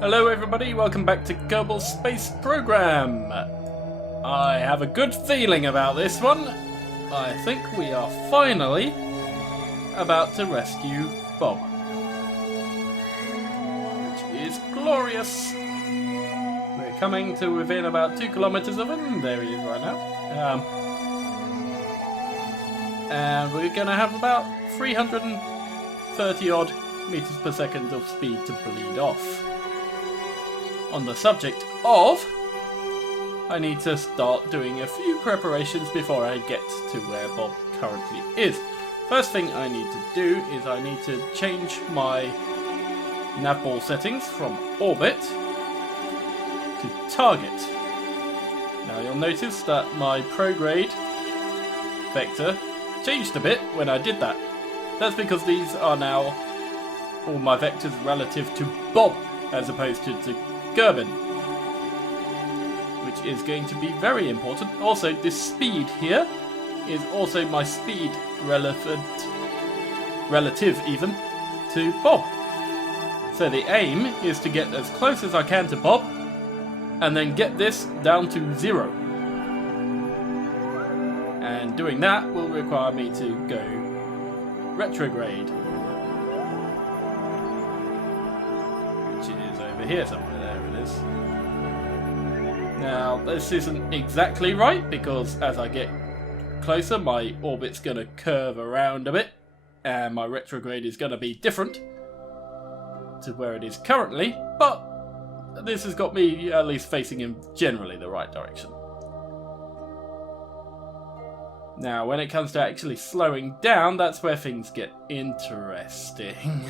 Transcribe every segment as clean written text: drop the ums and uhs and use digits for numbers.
Hello everybody, welcome back to Kerbal Space Program. I have a good feeling about this one. I think we are finally about to rescue Bob. Which is glorious. We're coming to within about 2 kilometers of him. There he is right now. And we're going to have about 330 odd meters per second of speed to bleed off. On the subject of, I need to start doing a few preparations before I get to where Bob currently is. First thing I need to do is I need to change my navball settings from orbit to target. Now you'll notice that my prograde vector changed a bit when I did that. That's because these are now all my vectors relative to Bob as opposed to Kerbal, which is going to be very important. Also, this speed here is also my speed relative even to Bob. So the aim is to get as close as I can to Bob and then get this down to 0. And doing that will require me to go retrograde, which is over here somewhere. Now, this isn't exactly right, because as I get closer, my orbit's going to curve around a bit, and my retrograde is going to be different to where it is currently, but this has got me at least facing in generally the right direction. Now, when it comes to actually slowing down, that's where things get interesting.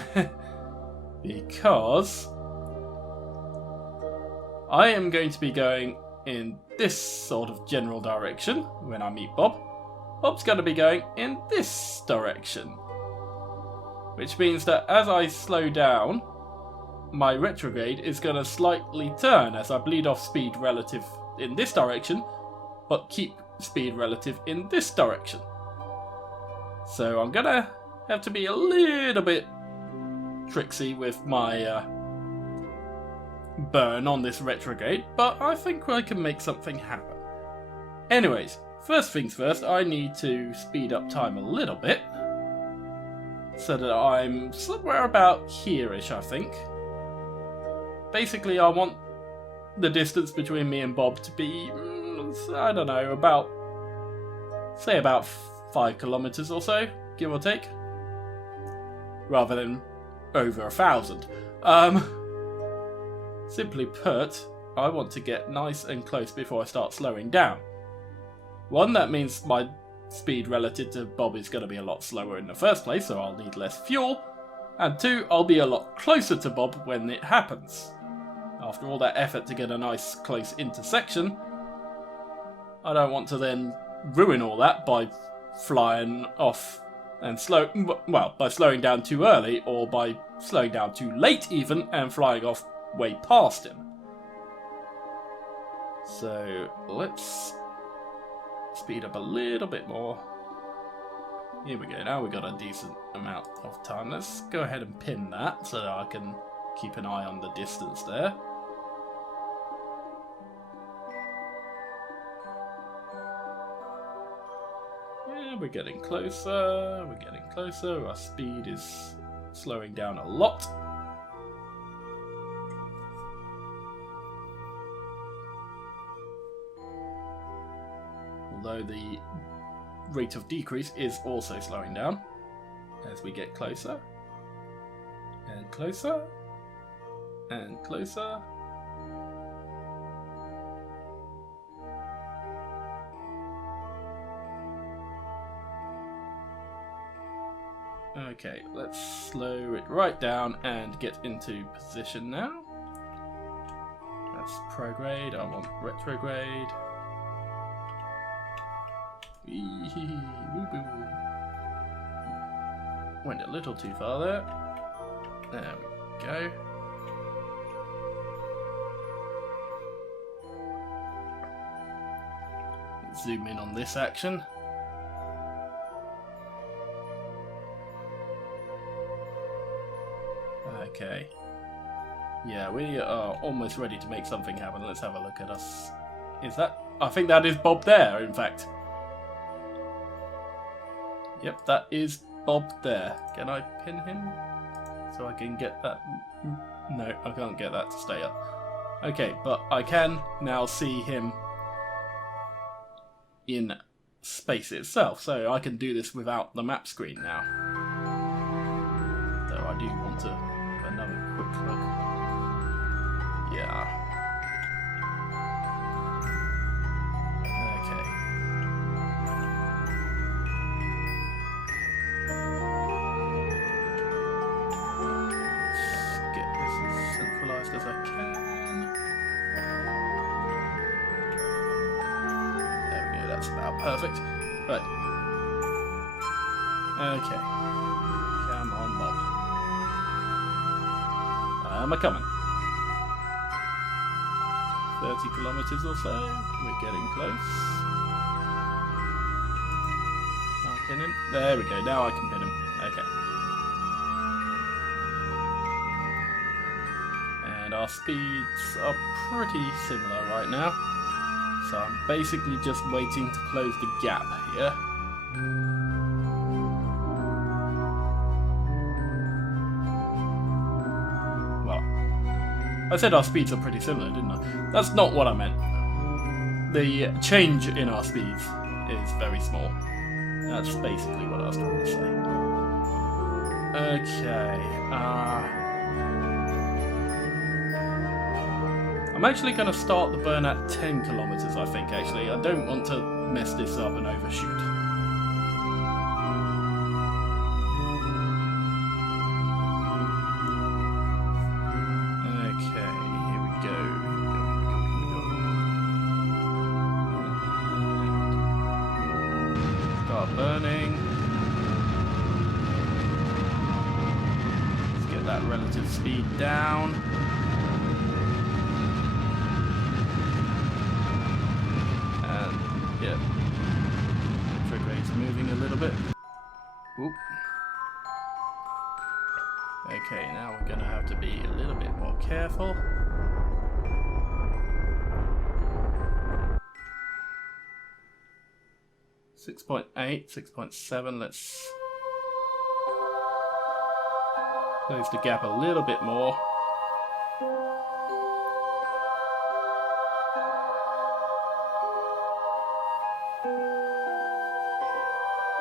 Because I am going to be going in this sort of general direction when I meet Bob. Bob's going to be going in this direction. Which means that as I slow down, my retrograde is going to slightly turn as I bleed off speed relative in this direction, but keep speed relative in this direction. So I'm going to have to be a little bit tricksy with my burn on this retrograde, but I think I can make something happen. Anyways, first things first, I need to speed up time a little bit so that I'm somewhere about here-ish, I think. Basically, I want the distance between me and Bob to be, I don't know, about, say about 5 kilometers or so, give or take, rather than over 1,000. Simply put, I want to get nice and close before I start slowing down. One, that means my speed relative to Bob is going to be a lot slower in the first place, so I'll need less fuel. And two, I'll be a lot closer to Bob when it happens. After all that effort to get a nice close intersection, I don't want to then ruin all that by flying off and by slowing down too early, or by slowing down too late even and flying off way past him. So let's speed up a little bit more. Here we go, now we've got a decent amount of time. Let's go ahead and pin that so that I can keep an eye on the distance there. Yeah, we're getting closer, our speed is slowing down a lot. Although the rate of decrease is also slowing down as we get closer and closer and closer. Okay, let's slow it right down and get into position now. That's prograde, I want retrograde. Went a little too far there. There we go. Zoom in on this action. Okay. Yeah, we are almost ready to make something happen. Let's have a look at us. Is that... I think that is Bob there, in fact. Yep, that is Bob there. Can I pin him? So I can get that... No, I can't get that to stay up. Okay, but I can now see him in space itself. So I can do this without the map screen now. Though I do want to have another quick look. Yeah. Okay. Let's get this as centralized as I can. There we go, that's about perfect. Right. Okay. Come on, Bob. Am I coming? 30 kilometers or so. We're getting close. I'll pin him. There we go. Now I can pin him. Okay. And our speeds are pretty similar right now. So I'm basically just waiting to close the gap here. I said our speeds are pretty similar, didn't I? That's not what I meant. The change in our speeds is very small. That's basically what I was trying to say. Okay. I'm actually going to start the burn at 10 kilometers, I think, actually. I don't want to mess this up and overshoot. Burning. Let's get that relative speed down. And yeah, trigger rate's moving a little bit. Oop. Okay, now we're gonna have to be a little bit more careful. 6.8, 6.7, let's close the gap a little bit more.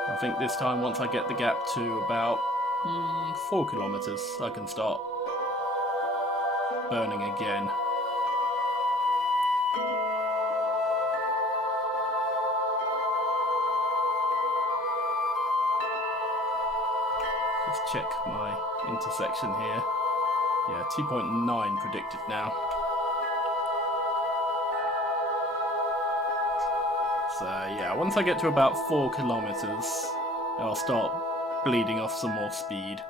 I think this time, once I get the gap to about 4 kilometers, I can start burning again. Let's check my intersection here. Yeah, 2.9 predicted now. So yeah, once I get to about 4 kilometers, I'll start bleeding off some more speed.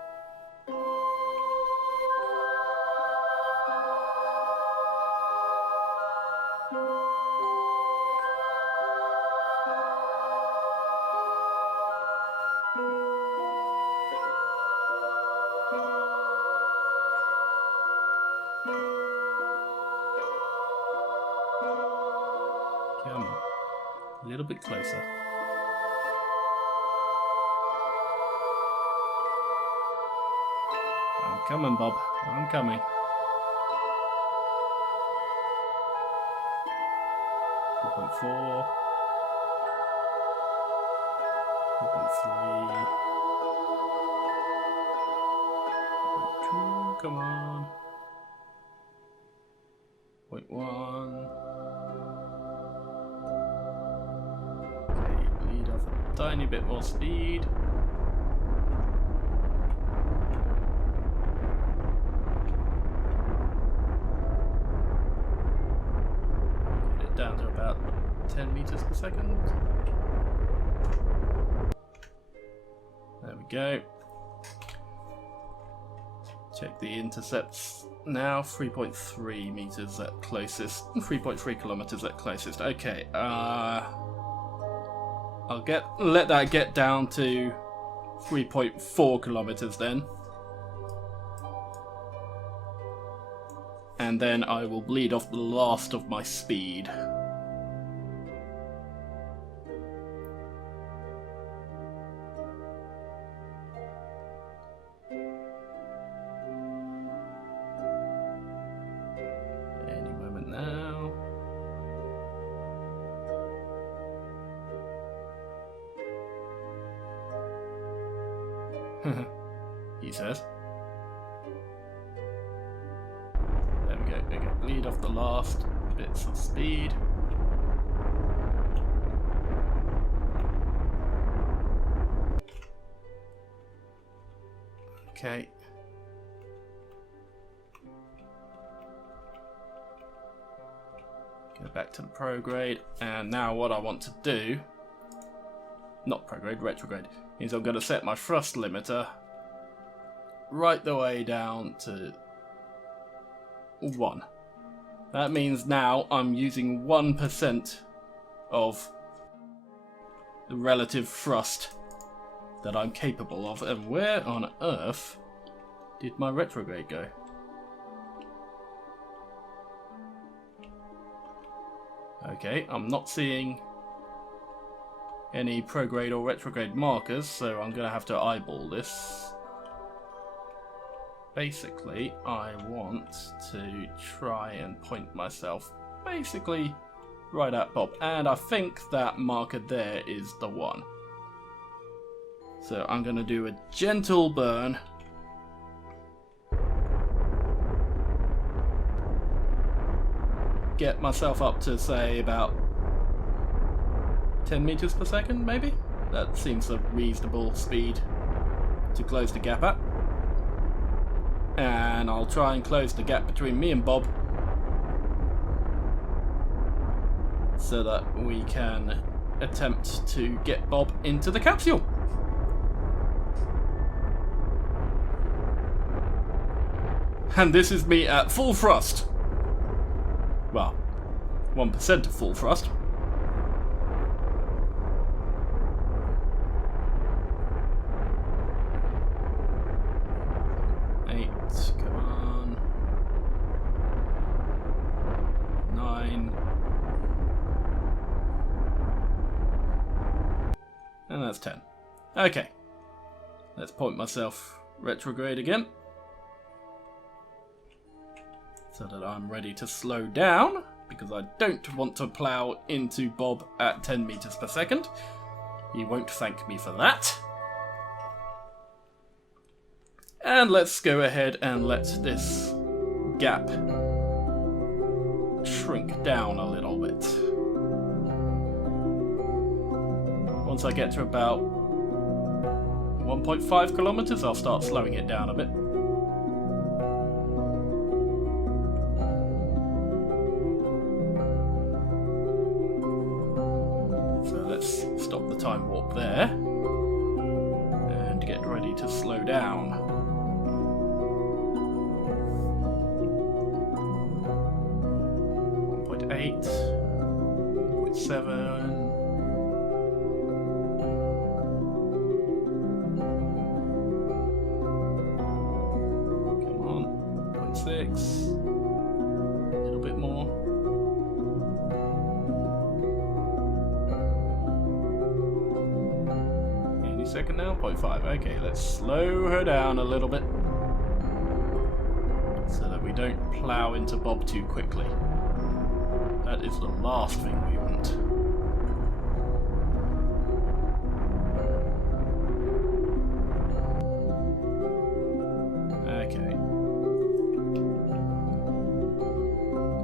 Come on. A little bit closer. I'm coming, Bob. I'm coming. 2.4. 2.3. 2.2. Come on. 0.1. Tiny bit more speed. Get it down to about 10 meters per second. There we go. Check the intercepts now. 3.3 meters at closest. 3.3 kilometers at closest. Okay. I'll let that get down to 3.4 kilometers then. and then I will bleed off the last of my speed. Any moment now. He says. There we go. Okay, bleed off the last bits of speed. Okay. Go back to the prograde, and now what I want to do, not prograde, retrograde, is I'm going to set my thrust limiter right the way down to 1. That means now I'm using 1% of the relative thrust that I'm capable of. And where on earth did my retrograde go? Okay, I'm not seeing any prograde or retrograde markers, so I'm going to have to eyeball this. Basically, I want to try and point myself basically right at Bob, and I think that marker there is the one. So I'm going to do a gentle burn. Get myself up to, say, about 10 meters per second, maybe? That seems a reasonable speed to close the gap at. And I'll try and close the gap between me and Bob so that we can attempt to get Bob into the capsule. And this is me at full thrust. Well, 1% of full thrust. Come on. 9. And that's 10. Okay. Let's point myself retrograde again, so that I'm ready to slow down, because I don't want to plough into Bob at 10 meters per second. He won't thank me for that. And let's go ahead and let this gap shrink down a little bit. Once I get to about 1.5 kilometers, I'll start slowing it down a bit. So let's stop the time warp there and get ready to slow down. 8, 0.7. Come on, 0.6. A little bit more. Any second now, 0.5. Okay, let's slow her down a little bit so that we don't plough into Bob too quickly. That is the last thing we want. Okay.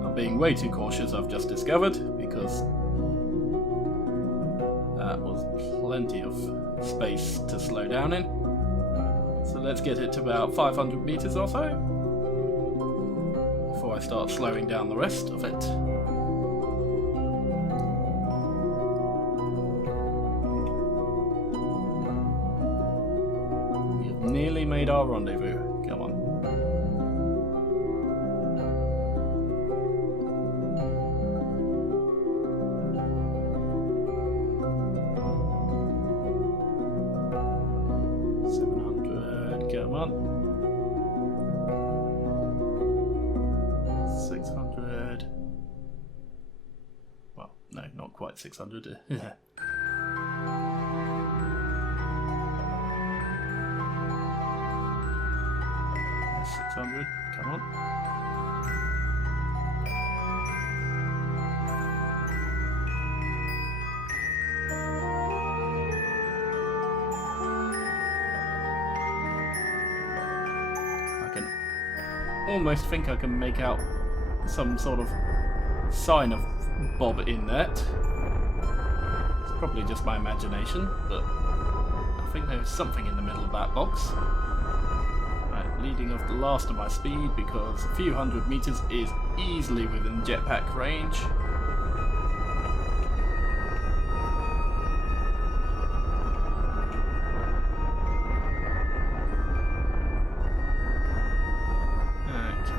I'm being way too cautious, I've just discovered, because that was plenty of space to slow down in. So let's get it to about 500 meters or so before I start slowing down the rest of it. Nearly made our rendezvous. Come on. Come on. 600. Well, no, not quite 600. 600, come on. I can almost think I can make out some sort of sign of Bob in that. It's probably just my imagination, but I think there's something in the middle of that box. Leading off the last of my speed because a few hundred meters is easily within jetpack range. Okay.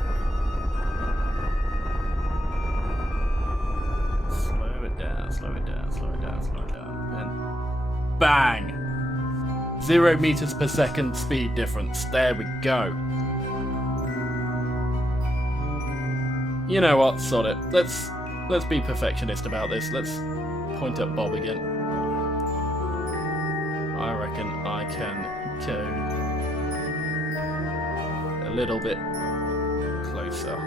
Slow it down, slow it down, slow it down, slow it down. And bang! 0 meters per second speed difference. There we go. You know what? Sod it. Let's be perfectionist about this. Let's point at Bob again. I reckon I can go a little bit closer.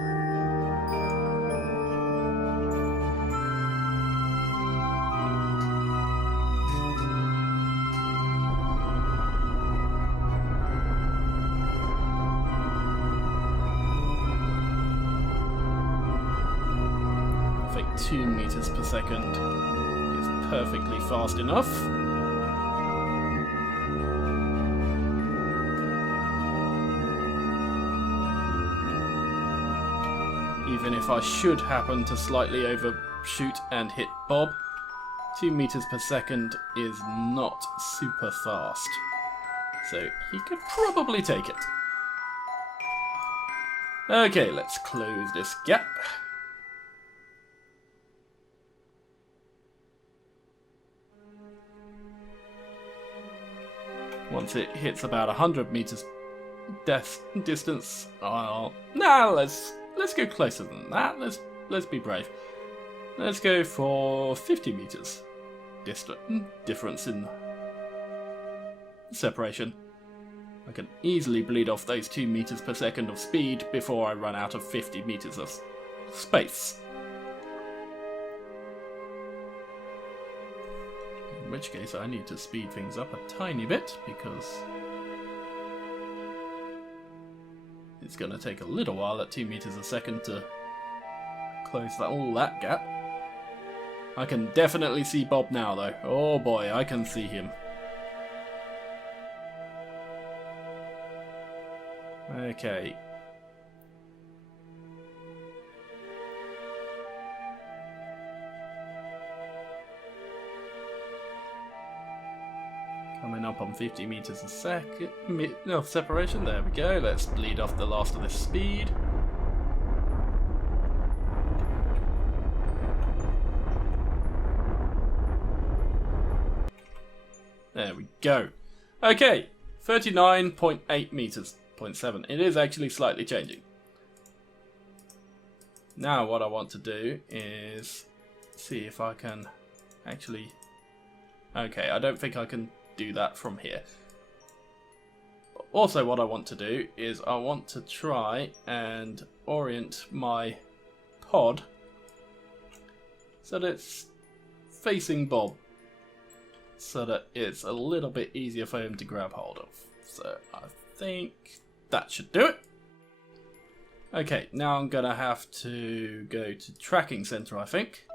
I think 2 meters per second is perfectly fast enough. Even if I should happen to slightly overshoot and hit Bob, 2 meters per second is not super fast. So he could probably take it. Okay, let's close this gap. Once it hits about 100 meters distance, let's go closer than that. Let's be brave. Let's go for 50 meters difference in separation. I can easily bleed off those 2 meters per second of speed before I run out of 50 meters of space. In which case I need to speed things up a tiny bit because it's going to take a little while at 2 meters a second to close all that gap. I can definitely see Bob now though. Oh boy, I can see him. Okay. Coming up on 50 meters a second of separation. There we go. Let's bleed off the last of this speed. There we go. Okay, 39.8 meters. 0.7. It is actually slightly changing. Now what I want to do is see if I can actually... Okay, I don't think I can do that from here. Also what I want to do is I want to try and orient my pod so that it's facing Bob, so that it's a little bit easier for him to grab hold of. So I think that should do it. Okay, now I'm gonna have to go to tracking center, I think,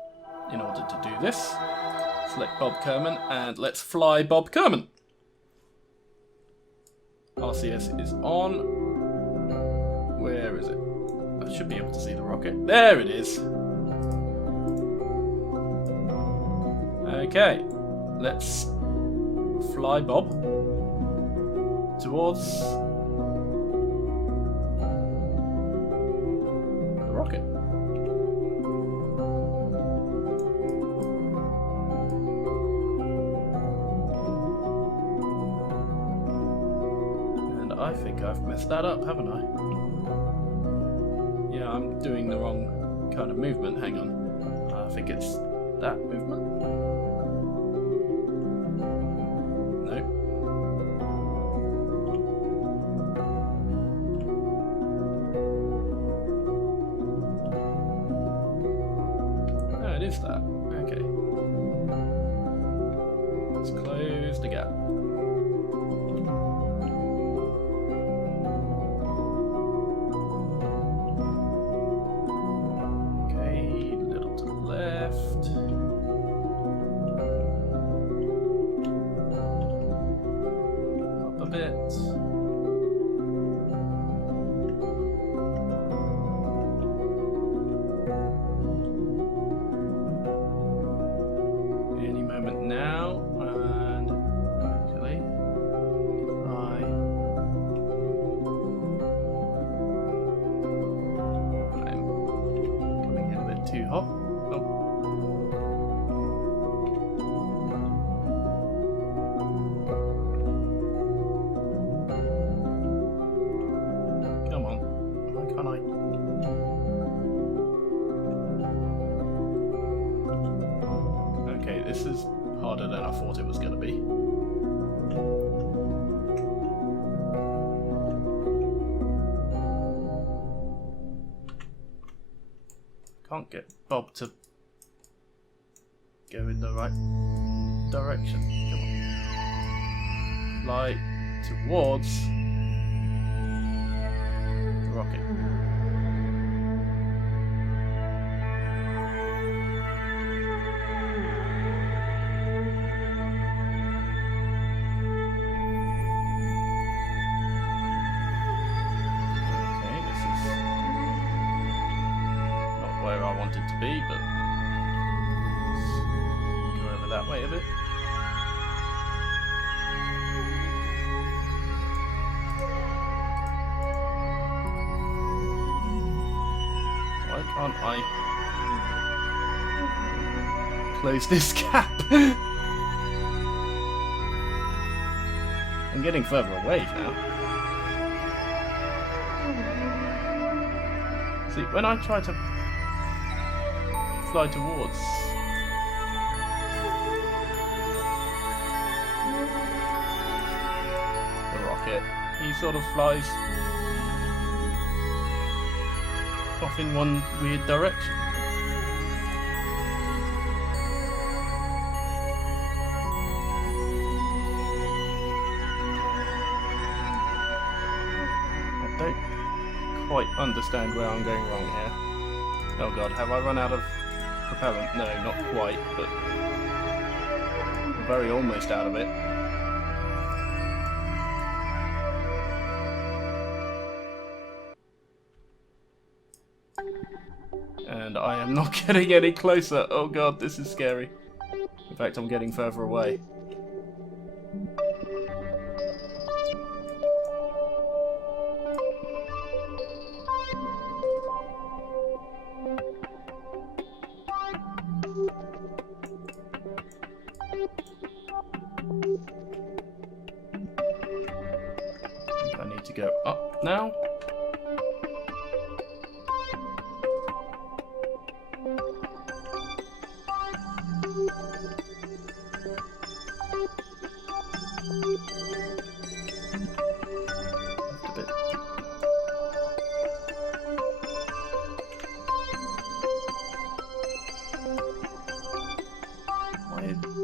in order to do this. Select Bob Kerman and let's fly Bob Kerman. RCS is on. Where is it? I should be able to see the rocket. There it is. Okay, let's fly Bob towards the rocket. And I think I've messed that up, haven't I? Yeah, I'm doing the wrong kind of movement. Hang on. I think it's that movement. No. Oh, it is that. Okay. Let's close the gap. Too hot. Oh. Come on. Why can't I? Okay, this is harder than I thought it was going to be. Can't get Bob to go in the right direction. Come on. Fly towards the rocket. Where I want it to be, but let's go over that way a bit. Why can't I close this gap? I'm getting further away now. See, when I try to fly towards the rocket, he sort of flies off in one weird direction. I don't quite understand where I'm going wrong here. Oh god, have I run out of propellant? No, not quite, but very almost out of it. And I am not getting any closer. Oh god, this is scary. In fact, I'm getting further away. I need to go up now.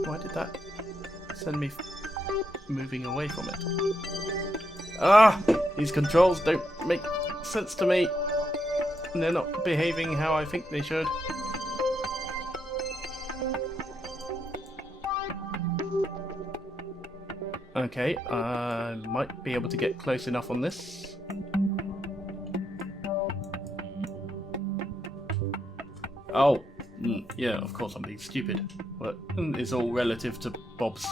Why did that send me moving away from it? Ah! These controls don't make sense to me. And they're not behaving how I think they should. Okay, I might be able to get close enough on this. Oh, yeah, of course I'm being stupid. But it's all relative to Bob's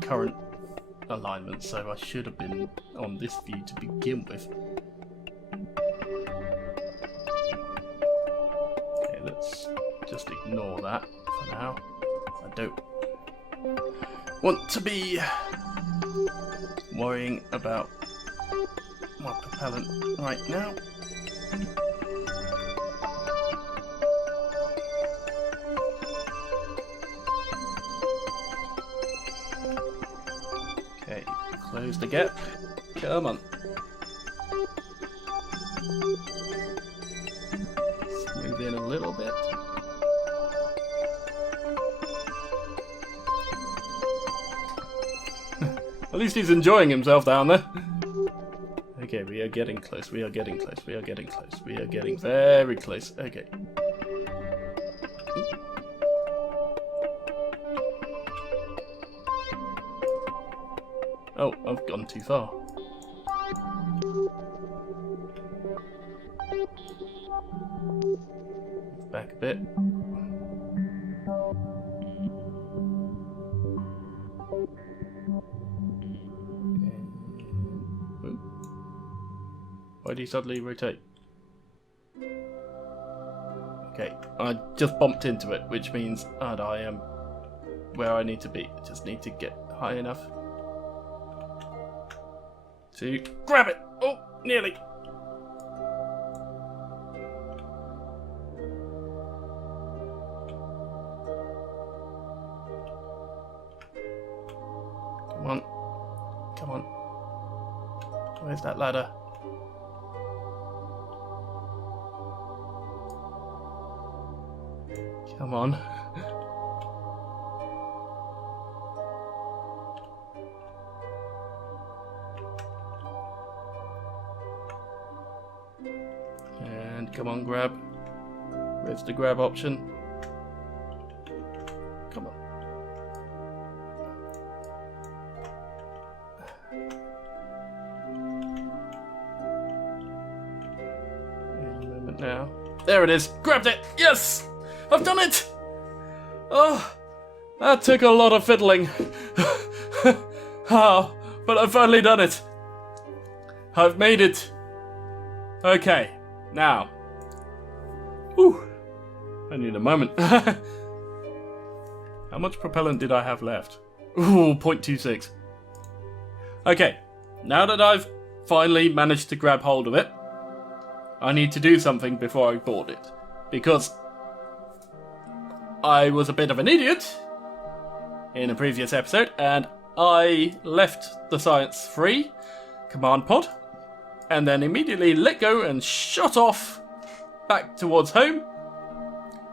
current alignment, so I should have been on this view to begin with. Okay, let's just ignore that for now. I don't want to be worrying about my propellant right now. those to get. Come on. Move in a little bit. At least he's enjoying himself down there. Okay, we are getting close. We are getting close. We are getting close. We are getting very close. Okay. Oh, I've gone too far. Back a bit. Why do you suddenly rotate? Okay, I just bumped into it, which means that I am where I need to be. I just need to get high enough to grab it. Oh, nearly. Come on. Come on. Where's that ladder? Come on. And come on, grab. Where's the grab option? Come on. Any moment now. There it is. Grabbed it. Yes! I've done it! Oh, that took a lot of fiddling. Oh, but I've finally done it. I've made it. Okay, now. Whew, I need a moment. How much propellant did I have left? Ooh, 0.26. Okay, now that I've finally managed to grab hold of it, I need to do something before I board it. Because I was a bit of an idiot in a previous episode, and I left the science-free command pod, and then immediately let go and shot off back towards home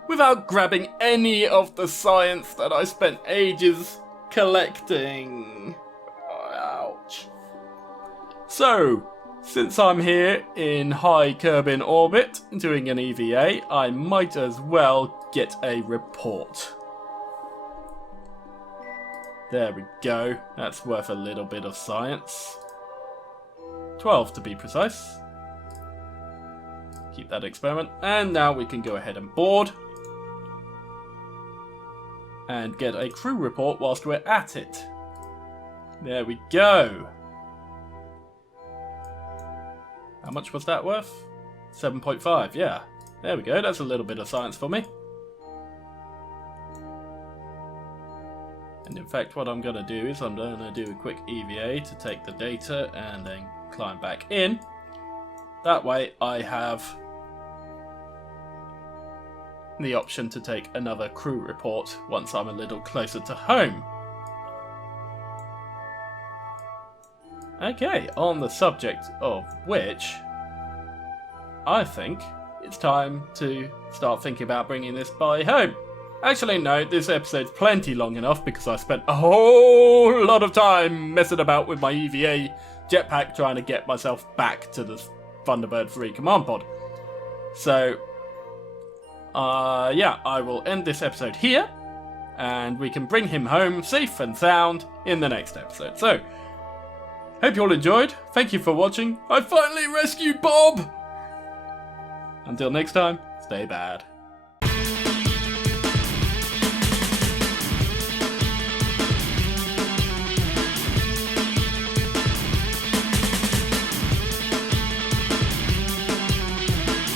without grabbing any of the science that I spent ages collecting. Ouch. So, since I'm here in high Kerbal orbit doing an EVA, I might as well get a report. There we go. That's worth a little bit of science. 12 to be precise. Keep that experiment. And now we can go ahead and board. And get a crew report whilst we're at it. There we go. How much was that worth? 7.5, yeah. There we go, that's a little bit of science for me. And in fact, what I'm going to do is I'm going to do a quick EVA to take the data and then climb back in. That way I have the option to take another crew report once I'm a little closer to home. Okay, on the subject of which, I think it's time to start thinking about bringing this boy home. Actually, no, this episode's plenty long enough because I spent a whole lot of time messing about with my EVA jetpack trying to get myself back to the Thunderbird 3 command pod. So, yeah, I will end this episode here, and we can bring him home safe and sound in the next episode. So, hope you all enjoyed. Thank you for watching. I finally rescued Bob! Until next time, stay bad.